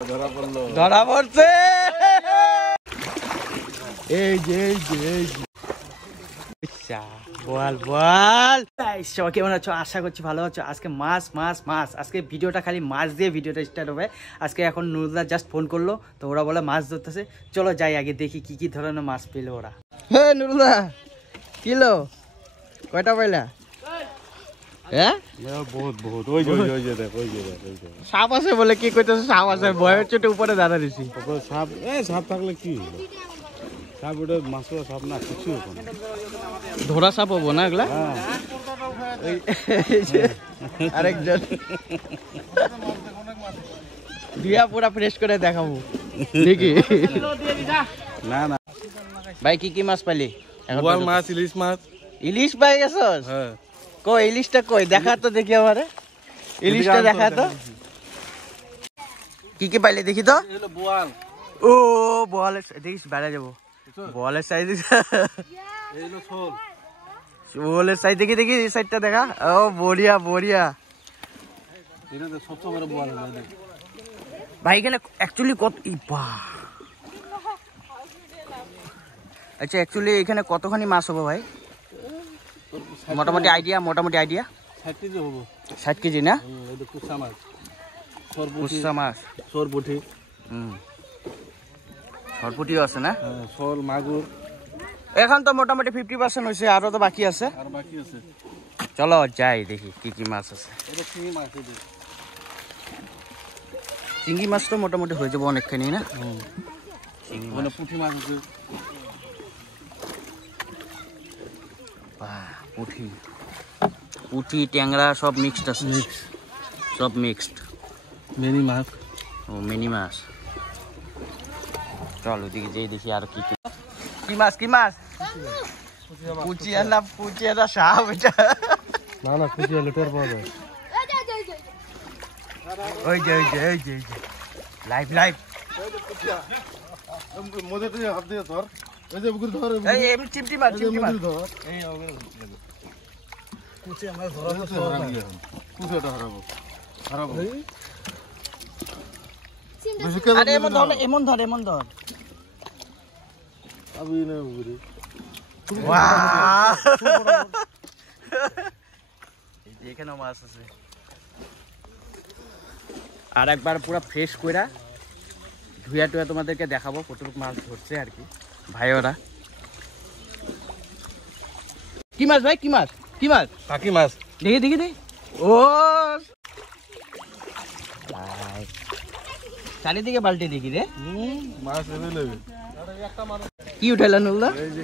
ধরা পড়ছে। এই যে বল সবাই কেমন আছো? আশা করছি ভালো আছো। আজকে মাছ আজকে ভিডিওটা খালি মাছ দিয়ে ভিডিওটা স্টার্ট হবে। আজকে এখন নুরুল্লাহ জাস্ট ফোন করলো, তো ওরা বলে মাছ ধরতেছে। চলো যাই আগে দেখি কি ধরনের মাছ পেলো ওরা। হ্যাঁ নুরুল্লাহ কিলো কয়টা পাইলা? হ্যাঁ বহুত সাপ আছে বলে কি কইতেছে? সাপ আছে ভয়ের চোটে উপরে দাঁড়া দিছি। সাপ থাকলে কি সাপ? ওটা মাছ সাপ না, কিছু ধরা সাপ হবো না এগুলা। আরেকজন দিয়া পুরা ফ্রেশ করে দেখাবো দেখি। না না ভাই কি মাছ পাইলি? বোয়াল মাছ, ইলিশ মাছ। ইলিশ পাই গেছস? হ্যাঁ। কই ইলিশটা কই? দেখা তো দেখি আমারে, ইলিশটা দেখা তো। কি পাইলি দেখি তো। বোয়াল। ও বোয়ালের দেখিস বেড়া যাবো। বোয়ালের সাইজ বোয়ালের সাইজ দেখি এই সাইডটা দেখা। ও বড়িয়া ভাই এখানে অ্যাকচুয়ালি কত আচ্ছা অ্যাকচুয়ালি এখানে কতখানি মাছ হবে ভাই? মোটামুটি আইডিয়া 60 কেজি না? কুসা মাছ, সরপুটিও আছে না? শোল, মাগুর। এখন তো মোটামুটি 50% হয়েছে, আরো তো বাকি আছে। চলো যাই দেখি কি মাছ আছে। চিংড়ি মাছ তো মোটামুটি হয়ে যাবো অনেকখানি না? পুঁটি মাছ আছে। পুঁটি ট্যাংরা সব মিক্সড আছে, সব মিক্সড। মিনি মাছ। ও মিনি মাছ। চল ওদিকে যেই দেখি আর কি মাছ পুঁচি আর সাপ। এটা না পুঁচি লিটার পাওয়া যায়। ওই যে লাইভ মধ্যে তুই হাত দিয়ে ধর। এই যে বুকুর ধর। এই এমনি চিমটি মাছ ধর। এই ওকে পুঁচি আমরা ধরাবো তো না। পুঁচিটা হারাবো। আরে এমন ধর। আমি না বুড়ি। এখানেও মাছ আছে। আর একবার পুরো ফ্রেশ কইরা ধুয়া তোমাদেরকে দেখাবো কতটুকু মাছ ধরছে আর কি ভাই ওরা। কি মাছ ভাই? কি মাছ? টাকি মাছ। দেখি ও চারিদিকে বালতি দেখি রে। মাছ এভেলেবেল। কি উঠাইলা নুরুল্লাহ? এই যে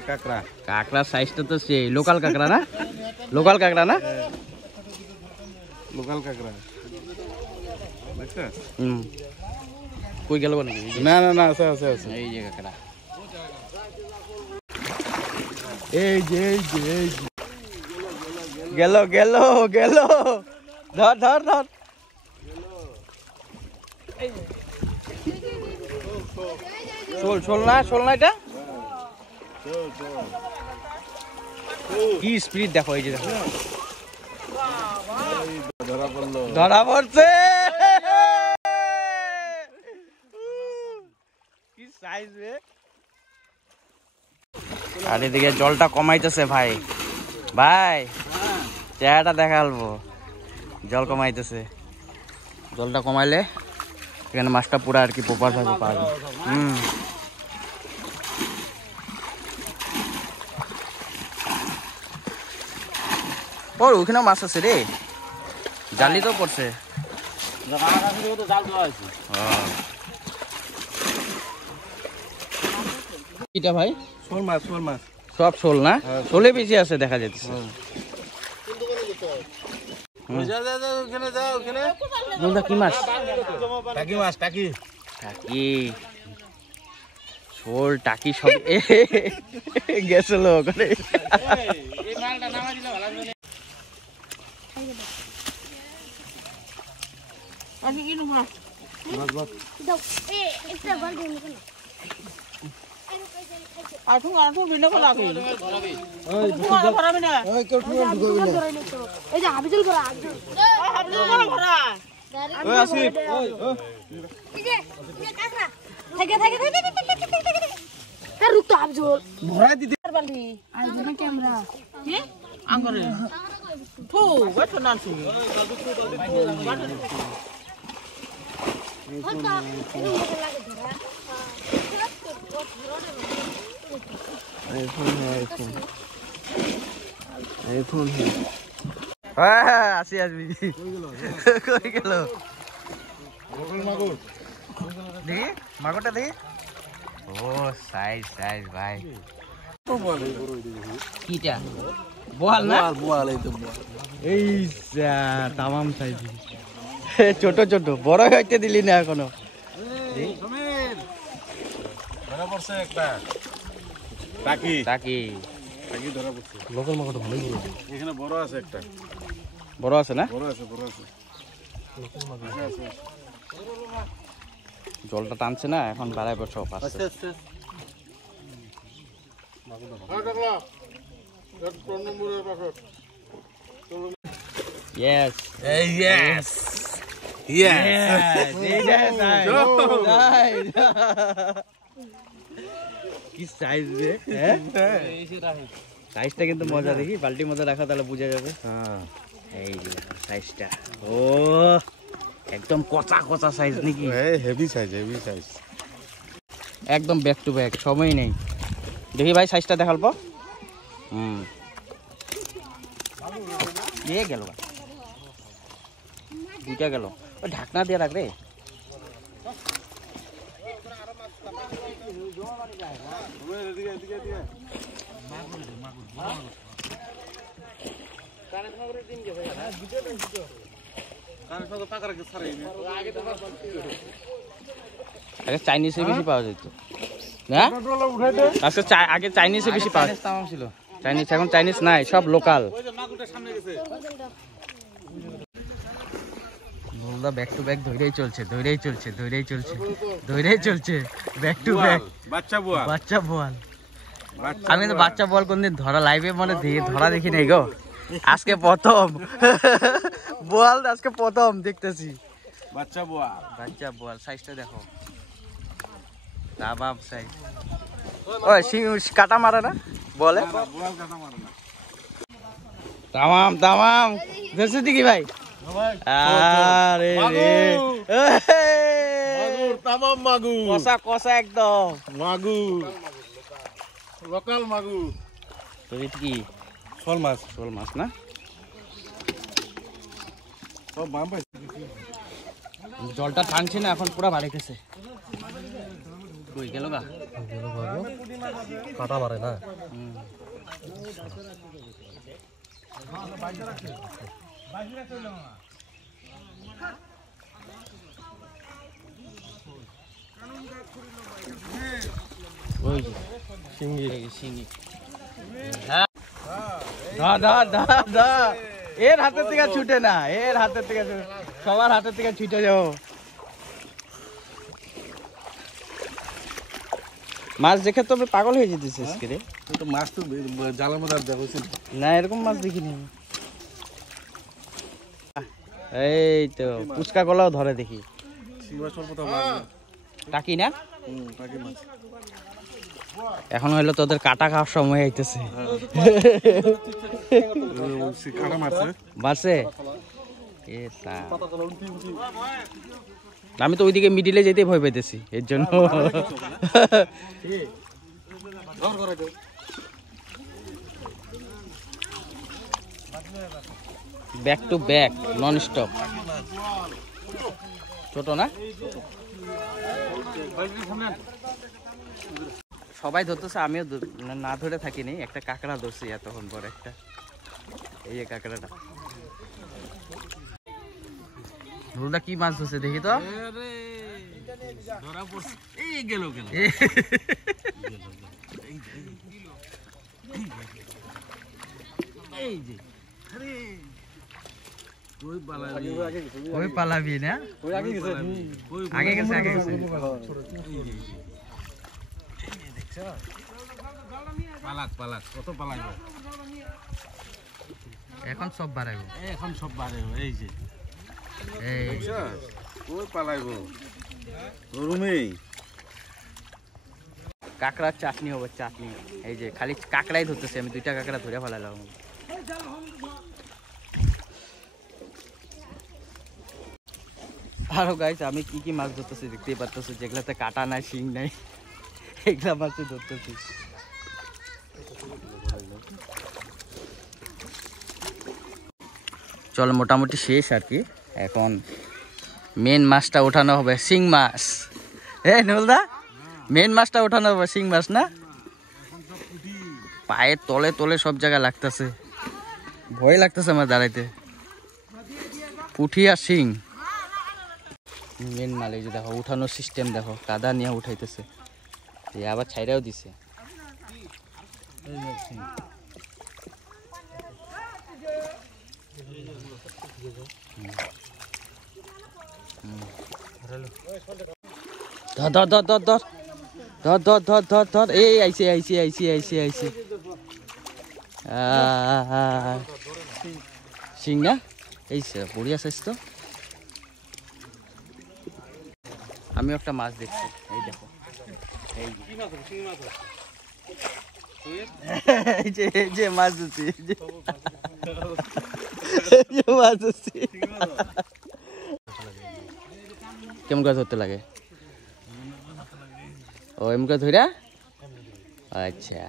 কাঁকড়া সাইজটা তো সে লোকাল কাঁকড়া না? লোকাল কাঁকড়া। দেখছো? কই গেল নাকি? না আছে। এই যে কাঁকড়া। এই যে গেল ধর। শোল না এটা। কি স্পিড দেখো, এই যে দেখো ধরা পড়ছে। কি সাইজ রে। আর এদিকে জলটা কমাইতেছে ভাই চেহারাটা দেখালবো। জল কমাইতেছে, জলটা কমাইলে এখানে মাছটা পুরো আর কি প্রপার ভাবে পাবে। ওর ওখানেও মাছ আছে রে, জালি তো পড়ছে। এটা ভাই শোল মাছ সব শোল না? শোলে বেশি আছে দেখা যাচ্ছে। কি মাছ? টাকি শোল টাকি সব গেছিল ওখানে। থাকে থাকে তার রুক তো আবজল ভরাই দিতে বালি আজ না ক্যামেরা হে আঙ্গরে থু বাটো না শুনি आईफोन है হ্যাঁ আসি আসবি কই গেল মাগুর দেখি মাগরটা দেখি ও সাইজ সাইজ ভাই কিটা বল না बोल এই তো बोल এই তামাম সাইজ ছোট ছোট বড় হইতে দিলি না এখনো সমীর ধরা পড়ছে একটা টাকি তাকি টাকি ধরা পড়ছে লোকাল মাগটা ভালোই বলে এখানে বড় আছে একটা বড় আছে না বড় আছে জলটা টানছে না এখন বাড়াইব সব আসছে আচ্ছা হ্যাঁ ডাকলা এক নম্বরের পাশে ইয়েস यस কি সাইজ রে সাইজটা কিন্তু মজা দেখি বালতির মধ্যে রাখা তাহলে বোঝা যাবে হ্যাঁ এই যে সাইজটা ও একদম কচা কচা সাইজ নাকি হেভি সাইজ একদম ব্যাক টু ব্যাক সময় নেই দেখি ভাই সাইজটা দেখাল পর দিয়ে গেল দুইটা গেল ওই ঢাকনা দিয়ে রাখ রে আগে চাইনিজে বেশি পাওয়া যেত না আগে চাইনিজে বেশি পাওয়া ছিল চাইনিজ এখন চাইনিজ নাই সব লোকাল বলদা ব্যাক টু ব্যাক ধৈরেই চলছে ব্যাক টু ব্যাক বাচ্চা বুয়া বাচ্চা বল আমি তো বাচ্চা বল কোনদিন ধরা লাইভে মানে ধরা দেখি নাই গো আজকে প্রথম বল আজকে প্রথম দেখতেছি বাচ্চা বল সাইজটা দেখো তাবাব সাইজ ওই কাটা মারে না বলে তামাম ধরছে দেখি ভাই আরে রে তামাম মাগুর কষা একদম মাগুর লোকাল মাগুর তো এটা কি শোল মাছ না সব বাম পাইছে জলটা টানছে না এখন পুরো বাড়ে গেছে কই গেল গা কাটা মারে না ওই যে শিঙ্গি হ্যাঁ দা এর হাতের থেকে ছুটে না সবার হাতের থেকে ছুটে যাও মাছ দেখে তো আমি পাগল হয়ে যেতেছি আজকে রে তো মাছ তো জালের মধ্যে দেখছি না এরকম মাছ দেখিনি এই তো পুচকা গলাও ধরে দেখি শিবা সর্বত টাকি না টাকি মাছ এখন হইলো তোদের কাটা খাওয়ার সময় আইতেছে কাটা মারছে বাসে আমি তো ওইদিকে মিডিলে যেতে ভয় পাইতেছি এর জন্য back to back non stop ছোট না সবাই ধরতেছে আমিও না ধরে থাকিনি একটা কাঁকড়া ধরছি এতক্ষণ পর একটা এই যে কাঁকড়াটা নুরুলদা কি মাছ ধরছে দেখি তো ওই পালাবি না আগে গেছে পালাক কত পালাক এখন সব বাড়াইব এখন সব বাড়ে এই যে এই ওই পালাইব রুমেই কাঁকড়ার চাটনি হবে, চাটনি। এই যে খালি কাঁকড়াই ধরতেছে, আমি 2টা কাঁকড়া ধরে ফেলালাম। আরো গাইস আমি কি কি মাছ ধরতেছি দেখতেই পারতেছি, যেগুলাতে কাটা নাই, শিং নাই, এগুলা মাছই ধরতেছি। চল মোটামুটি শেষ আর কি, এখন মেন মাছটা ওঠানো হবে, শিং মাছ। নুলদা মেন মাছটা ওঠানো হবে, শিং মাছ না? পায়ের তলে তলে সব জায়গায় লাগতেছে, ভয় লাগতেছে আমার দাঁড়াইতে। পুঁটি আর শিং মেন মাল। এই যে দেখো উঠানোর সিস্টেম দেখো, কাদা নিয়ে উঠাইতেছে, আবার ছাইরাও দিছে। ধর ধর ধর ধর ধর ধর ধর ধর ধর ধর, এই আইছে আইছে আইছে আইছে আইছে। শিং না? এই বড়িয়া সাইজ তো। আমি একটা মাছ দেখছি, এই দেখো, এই যে মাছ ধরছি, মাছ ধরছি। কেমন করে ধরতে লাগে? ও এমন করে ধইরা? আচ্ছা,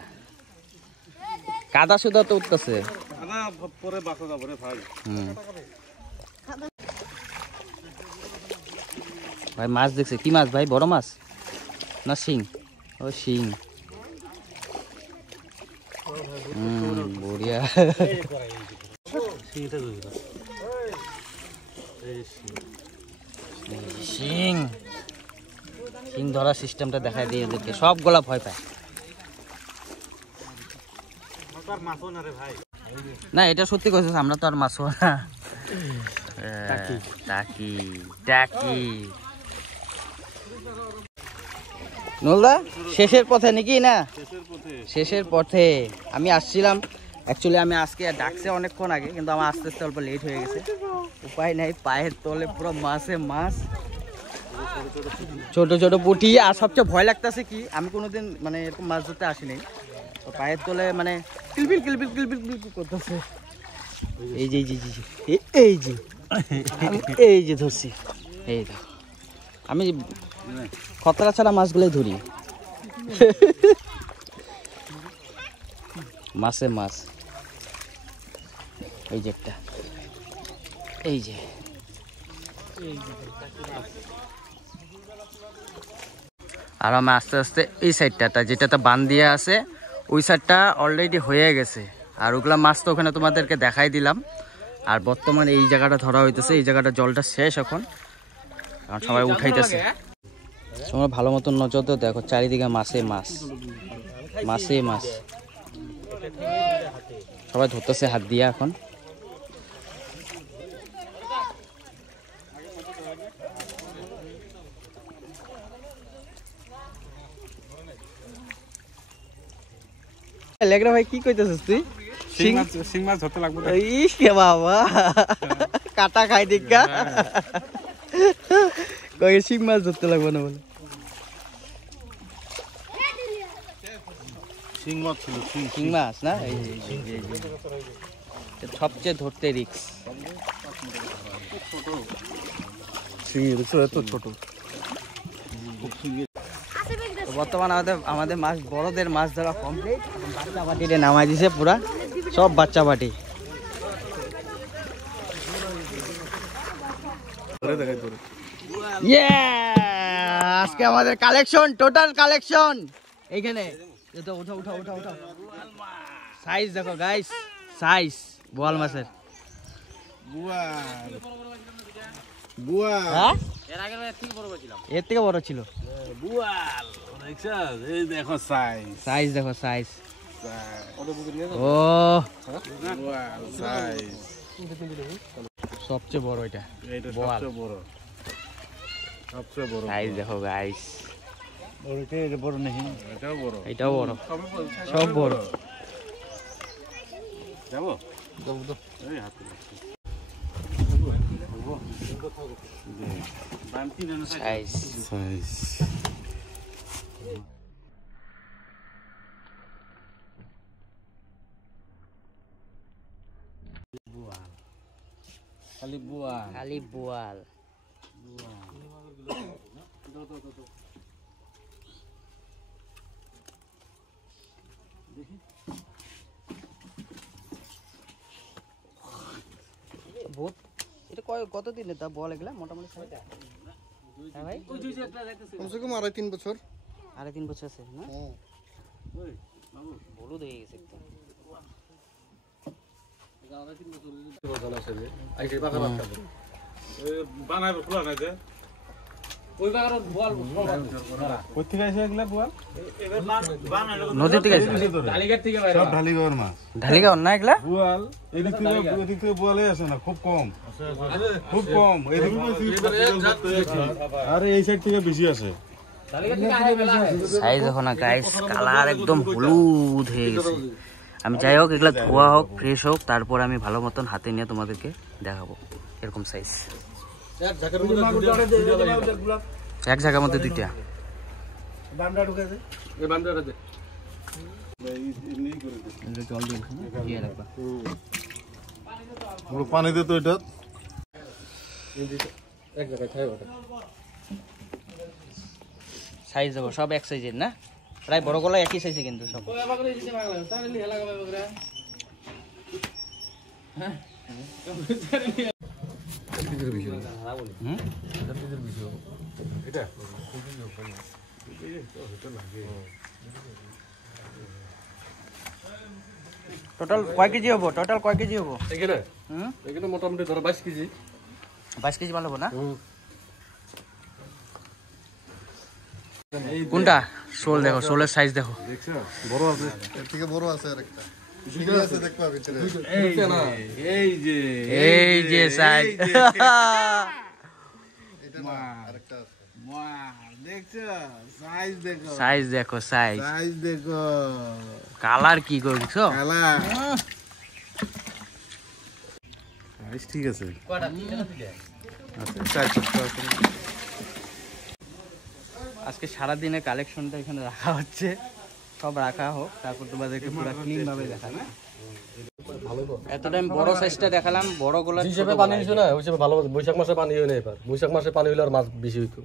কাদা সুদা তো উঠতেছে। ভাই মাছ দেখছে, কি মাছ ভাই? বড় মাছ না শিং? ও শিং। বড়িয়া। শিং শিং ধরার সিস্টেমটা দেখাই দিয়ে ওদেরকে, সবগুলা ভয় পায়। না এটা সত্যি কথা, আমরা তো আর মাছও না। টাকি টাকি নুলদা শেষের পথে নাকি? না শেষের পথে আমি আসছিলাম। অ্যাকচুয়ালি আমি আজকে ডাকছে অনেকক্ষণ আগে, কিন্তু আমার আস্তে আস্তে অল্প লেট হয়ে গেছে। উপায় নাই, পায়ের তলে পুরো মাছে মাছ, ছোট ছোট পুঁটি। আর সবচেয়ে ভয় লাগতেছে কি, আমি কোনোদিন মানে এরকম মাছ ধরতে আসি নাই, তো পায়ের তলে মানে কিলবিল কিলবিল কিলবিল কিলবিল করতেছে। এই যে এই যে এই যে ধরছি, এই দেখো আমি খতরা ছাড়া মাছগুলোই ধরি। মাছে মাছ, এই যে একটা, এই যে আর আমি আস্তে আস্তে এই সাইডটা যেটাতে বান দিয়ে আছে, ওই সাইডটা অলরেডি হয়ে গেছে। আর ওগুলা মাছ তো ওখানে তোমাদেরকে দেখাই দিলাম। আর বর্তমানে এই জায়গাটা ধরা হইতেছে, এই জায়গাটা জলটা শেষ এখন, কারণ সবাই উঠাইতেছে। তোমরা ভালো মতন নজর দাও, দেখো চারিদিকে মাছে মাছ, মাছে মাছ, সবাই ধরতেছে হাত দিয়ে এখন। লেগরা ভাই কি কইতেছিস তুই? শিং মাছ ধরতে লাগবে। ইস কে বাবা, কাটা খাই দেখা কই শিং মাছ ধরতে লাগবে না বলে। শিং মাছ ছিল, শিং মাছ না? এই সবচেয়ে ধরতে রিক্স। এত ছোট। বর্তমানে আমাদের মাছ, বড়দের মাছ ধরা কমপ্লিট। বাচ্চা বাটিতে নামাই দিছে পুরা, সব বাচ্চা বাটি। আজকে আমাদের কালেকশন, টোটাল কালেকশন এইখানে। উঠা উঠা উঠা উঠা, সাইজ দেখো গাইস, সাইজ বোয়াল মাছের। এর থেকে বড় ছিল। দেখো সাইজ, সাইজ দেখো সাইজ। ও সবচেয়ে বড় এটা, সবচেয়ে বড় সাইজ দেখো গাইস। বড় নেই, এটাও বড়, এটাও বড়, সব বড়। যাবো সাইজ সাইজ। খালি বুয়া খালি বোয়াল। বহুত এটা কত দিনে তা বল এগুলা মোটামুটি? হ্যাঁ ভাই, কমসে কম 2.5-3 বছর। 2.5-3 বছর আছে না? হলুদ হয়ে গেছে একদম। বানাইব খোলা নাই যে নদীর থেকে সব ঢালিগড় মাছ। ঢালিগাঁও না এগুলা? বোয়াল এদিক থেকে বোয়ালে আছে না, খুব কম, খুব কম। আরে এই সাইড থেকে বেশি আছে। সাইজ দেখো না গাইস, কালার একদম হলুদ হয়ে গেছে। আমি যাই হোক এগুলা ধোয়া হোক, ফ্রেশ হোক, তারপর আমি ভালো মতন হাতে নিয়ে তোমাদেরকে দেখাবো এরকম সাইজ। এক জায়গার মধ্যে দুইটা। পানি দে তো এটা। সাইজ দেখো সব এক সাইজের না, প্রায় বড় গলা একই সাইজে কিন্তু সব। টোটাল কয় কেজি হবো? টোটাল কয় কেজি হবো এখানে? হুম, এখানে মোটামুটি ধরো 22 কেজি। 22 কেজি মাল হবো না? কোনটা? শোল দেখো, শোলের সাইজ দেখো। বড় আছে, এর থেকে বড় আছে আরেকটা। ঠিক আছে, দেখবা ভিতরে। এই যে সাইজ। এটা না, আরেকটা আছে। সাইজ দেখো, সাইজ সাইজ দেখো, কালার কি করছো? কালার সাইজ ঠিক আছে। আজকে সারাদিনের কালেকশনটা এখানে রাখা হচ্ছে, সব রাখা হোক, তারপর তোমাদেরকে পুরো ক্লিন ভাবে দেখাবো। এত টাইম বড় সাইজটা দেখালাম, বড় গুলো হিসেবে পানি হইছে না, হিসেবে ভালো। বৈশাখ মাসে পানি হয় না এবার। বৈশাখ মাসে পানি হইলে আর মাছ বেশি হইতো,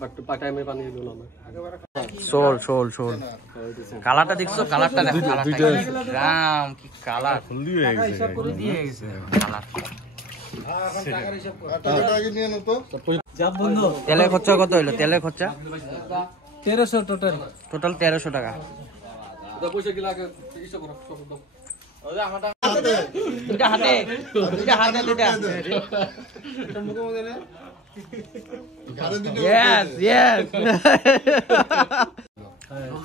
বাট টাইমে পানি হইলো না। শোল শোল শোল কালারটা দেখছো? কালারটা দেখো, কালারটা রাম কি কালার, হলদি হয়ে গেছে। কালার। টাকাটা আগে নিয়ে নাও তো। তেলের খরচা কত হইলো? তেলের খরচা 1300 টোটাল। টোটাল 1300 টাকা। পয়সা কি লাগে হিসাব করো সব দাও। দুটা হাতে, দুটা হাতে, দুটা। Yes yes.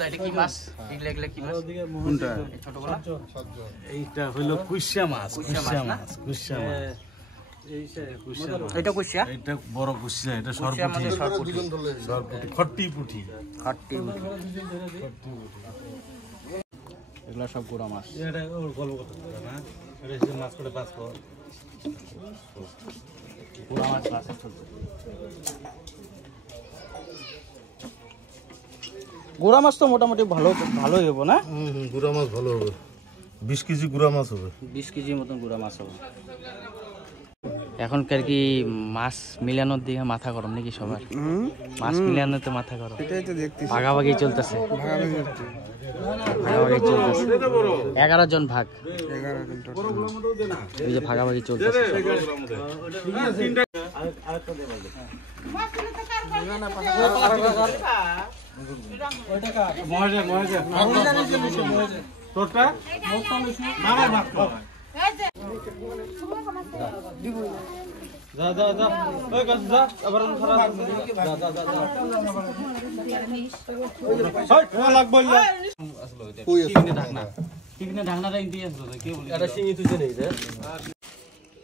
এটা কি মাছ? এগুলা এগুলা কি মাছ? কোনটা? ছোটগুলা এইটা হলো কুশিয়া মাছ। কুশিয়া মাছ না? কুশিয়া মাছ। এটা কুশিয়া? এটা বড় কুশিয়া, এটা কুশিয়া সরপুটি। মানে সরপুটি। সরপুটি, খট্টি পুঁটি। খাট্টি। এগুলা সব গুড়া মাছ। এটা ওর গল্প কথা না, এটা হচ্ছে মাছ করে 5 পর। গুড়া মাছ আছে চলছে। গুড়া মাছ তো মোটামুটি ভালোই হবো না? গুড়া মাছ ভালো হবে, 20 কেজি গুড়া মাছ হবে। 20 কেজির মতন গুড়া মাছ হবে। এখনকার কি মাছ মিলানোর দিকে মাথা গরম নাকি সবার? মাছ মিলানোতে মাথা গরম, ভাগাভাগি চলতেছে। 11 জন ভাগ, এই যে ভাগাভাগি চলতেছে।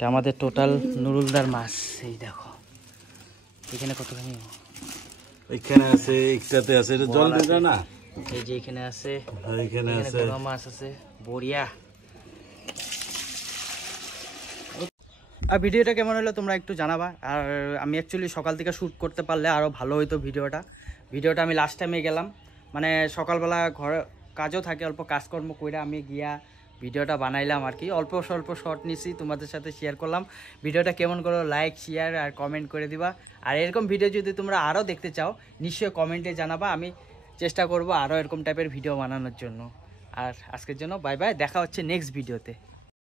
আমাদের টোটাল নুরুলদার মাছ, এই দেখো এখানে কতখানি। এখানে আছে, একটাতে আছে, এটা জল দিটা না। এই যে এখানে আছে, এখানে আছে গুড়া মাছ আছে, বড়িয়া। আর ভিডিওটা কেমন হলো তোমরা একটু জানাবা। আর আমি অ্যাকচুয়ালি সকাল থেকে শ্যুট করতে পারলে আরও ভালো হইতো ভিডিওটা আমি লাস্ট টাইমে গেলাম, মানে সকালবেলা ঘরে কাজও থাকে, অল্প কাজকর্ম কইরা আমি গিয়া ভিডিওটা বানাইলাম আর কি, অল্প স্বল্প শর্ট নিছি, তোমাদের সাথে শেয়ার করলাম। ভিডিওটা কেমন করো লাইক শেয়ার আর কমেন্ট করে দিবা। আর এরকম ভিডিও যদি তোমরা আরও দেখতে চাও নিশ্চয়ই কমেন্টে জানাবা, আমি চেষ্টা করব আরও এরকম টাইপের ভিডিও বানানোর জন্য। আর আজকের জন্য বাই বাই, দেখা হচ্ছে নেক্সট ভিডিওতে।